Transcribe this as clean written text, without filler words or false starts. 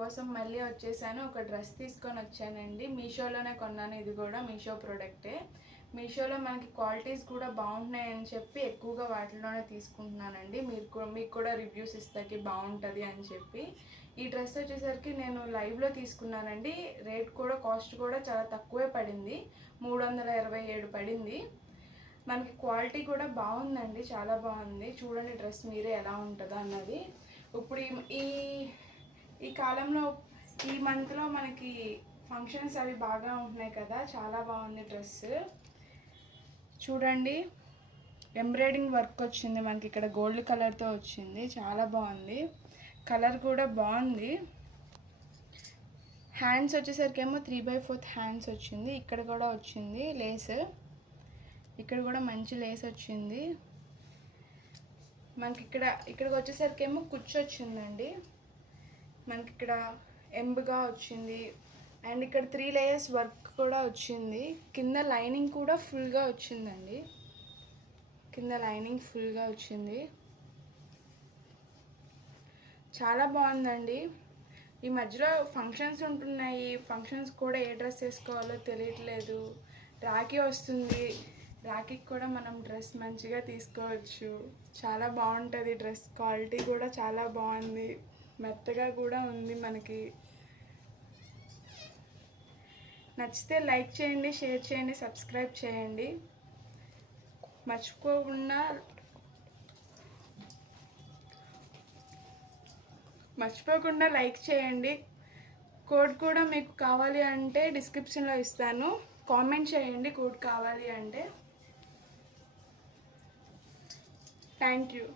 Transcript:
మీకోసం మళ్ళీ వచ్చేసాను. ఒక డ్రెస్ తీసుకొని వచ్చానండి. మీషోలోనే కొన్నాను. ఇది కూడా మీషో ప్రోడక్టే. మీషోలో మనకి క్వాలిటీస్ కూడా బాగుంటున్నాయని చెప్పి ఎక్కువగా వాటిలోనే తీసుకుంటున్నానండి. మీకు కూడా రివ్యూస్ ఇస్తాకి బాగుంటుంది అని చెప్పి. ఈ డ్రెస్ వచ్చేసరికి నేను లైవ్లో తీసుకున్నానండి. రేట్ కూడా కాస్ట్ కూడా చాలా తక్కువే పడింది, 327 పడింది. మనకి క్వాలిటీ కూడా బాగుందండి, చాలా బాగుంది. చూడండి డ్రెస్ మీరే ఎలా ఉంటుందో అన్నది. ఇప్పుడు ఈ కాలంలో ఈ మంత్లో మనకి ఫంక్షన్స్ అవి బాగా ఉంటున్నాయి కదా, చాలా బాగుంది డ్రెస్. చూడండి ఎంబ్రాయిడింగ్ వర్క్ వచ్చింది మనకి, ఇక్కడ గోల్డ్ కలర్తో వచ్చింది, చాలా బాగుంది. కలర్ కూడా బాగుంది. హ్యాండ్స్ వచ్చేసరికి ఏమో 3/4 హ్యాండ్స్ వచ్చింది. ఇక్కడ కూడా వచ్చింది లేస్, ఇక్కడ కూడా మంచి లేస్ వచ్చింది మనకి. ఇక్కడికి వచ్చేసరికి ఏమో కుచ్చు వచ్చిందండి మనకి, ఇక్కడ ఎంబుగా వచ్చింది. అండ్ ఇక్కడ 3 లేయర్స్ వర్క్ కూడా వచ్చింది. కింద లైనింగ్ కూడా ఫుల్గా వచ్చిందండి, కింద లైనింగ్ ఫుల్గా వచ్చింది. చాలా బాగుందండి. ఈ మధ్యలో ఫంక్షన్స్ ఉంటున్నాయి, ఫంక్షన్స్ కూడా ఏ డ్రెస్ వేసుకోవాలో తెలియట్లేదు. రాఖీ వస్తుంది, రాఖీకి కూడా మనం డ్రెస్ మంచిగా తీసుకోవచ్చు. చాలా బాగుంటుంది డ్రెస్, క్వాలిటీ కూడా చాలా బాగుంది, మెత్తగా కూడా ఉంది మనకి. నచ్చితే లైక్ చేయండి, షేర్ చేయండి, సబ్స్క్రైబ్ చేయండి. మర్చిపోకుండా లైక్ చేయండి. కోడ్ కూడా మీకు కావాలి అంటే డిస్క్రిప్షన్లో ఇస్తాను, కామెంట్ చేయండి కోడ్ కావాలి అంటే. Thank you.